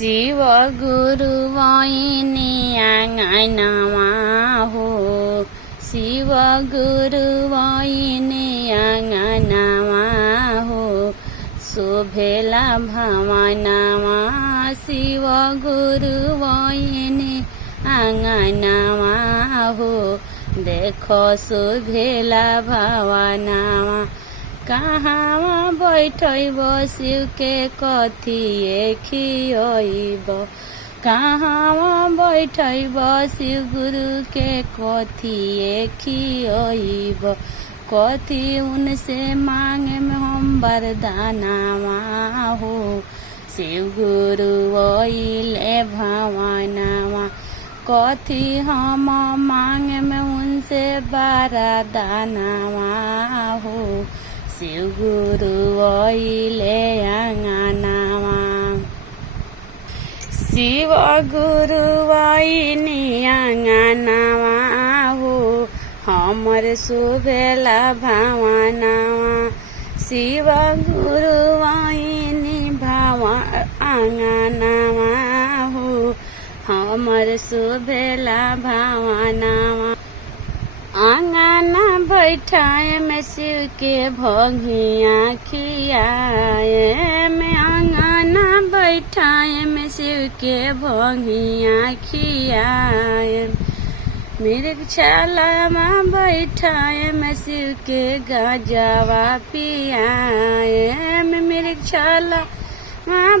शिव गुरुवाइनी आँगनमा हो, शिव गुरुवाइनी आँगनमा हो, शोभेला भवनमा शिव गुरुवाइनी आँगनमा हो। देखो शोभेला भवनमा कहाँ बैठब शिव के कथिए खियब, कहाँ बैठब शिव गुरु के कथिए खियब, कथी उनसे मांगे में हम वरदानमा हो। शिव गुरु आइले भवनमा कथी हम मांगे में उनसे वरदानमा हो। शिव गुरु आइले आँगनमा, शिव गुरु आइनी आँगनमा हो, हमर शोभेला भवनमा। शिव गुरु आइनी आँगनमा हो, हमर शोभेला भवनमा। आँगना बैठाए में शिव के भोगिया खियाए में, आँगना बैठाए में शिव के भोगिया खियाए। मृगशाला बैठाए में शिव के गजवा पियाए, मृगशाला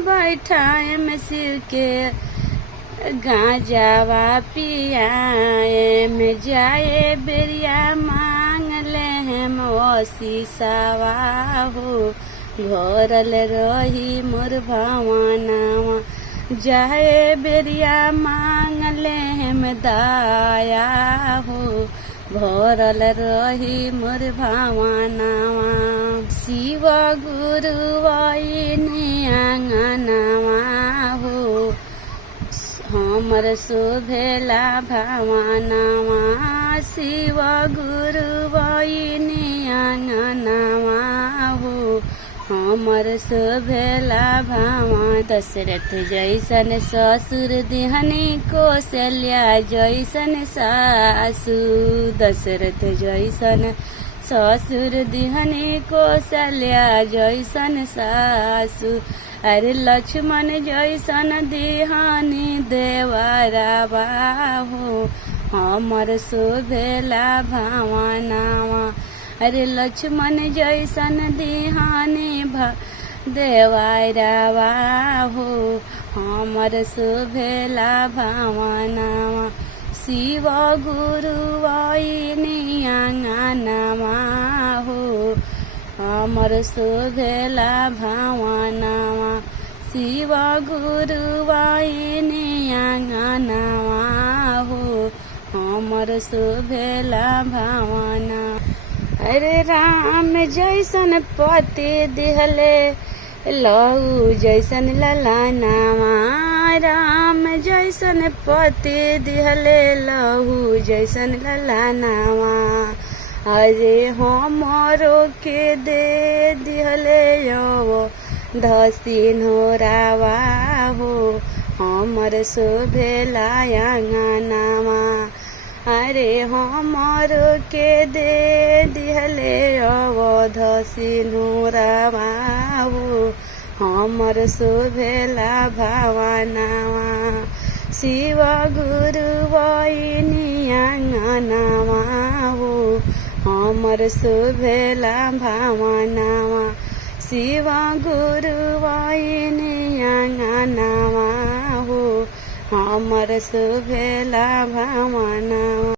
बैठाए में शिव के गांजावा पियाए। में जाए बेरिया मांग ले हम शीशावा हो, घोरल रही मोर भवनमा। जाए बेरिया मांग ले हम दाया हो, घोरल रही मोर भवनमा। शिव गुरु आइनी आँगनमा हो, हमर शोभेला भवनमा। शिव गुरु आइनी आँगनमा हो, हमर शोभेला भवन। दशरथ जैसन ससुर दिहनी कौशल्या जैसन सासु, दशरथ जैसन ससुर दिहनी कौशल्या जैसन सासु। अरे लक्ष्मण जैसन दिहानी देवरवा हो, हमर शोभेला भवनमा। अरे लक्ष्मण जैसन दिहानी देवरवा हो, हमर शोभेला भवनमा। शिव गुरु आइनी आँगनमा हो, हमर शोभेला भवनमा। शिव गुरु आइनी आँगनमा हो, हमर शोभेला भवनमा। अरे राम जैसन पति दिहले लहू जैसन ललनामा, राम जैसन पति दिहले लहू जैसन ललनामा। अरे हमरो के दे दिहले धसिनोरावा हो, हमर शोभेला आँगनमा। अरे हमरो के दे दिहले धसिनोरावा हो, हमर शोभेला भवनमा। शिव गुरु आइनी आँगनमा हो, हमर शोभेला भवनमा। शिव गुरु आइनी आँगनमा हो, हमर शोभेला भवनमा।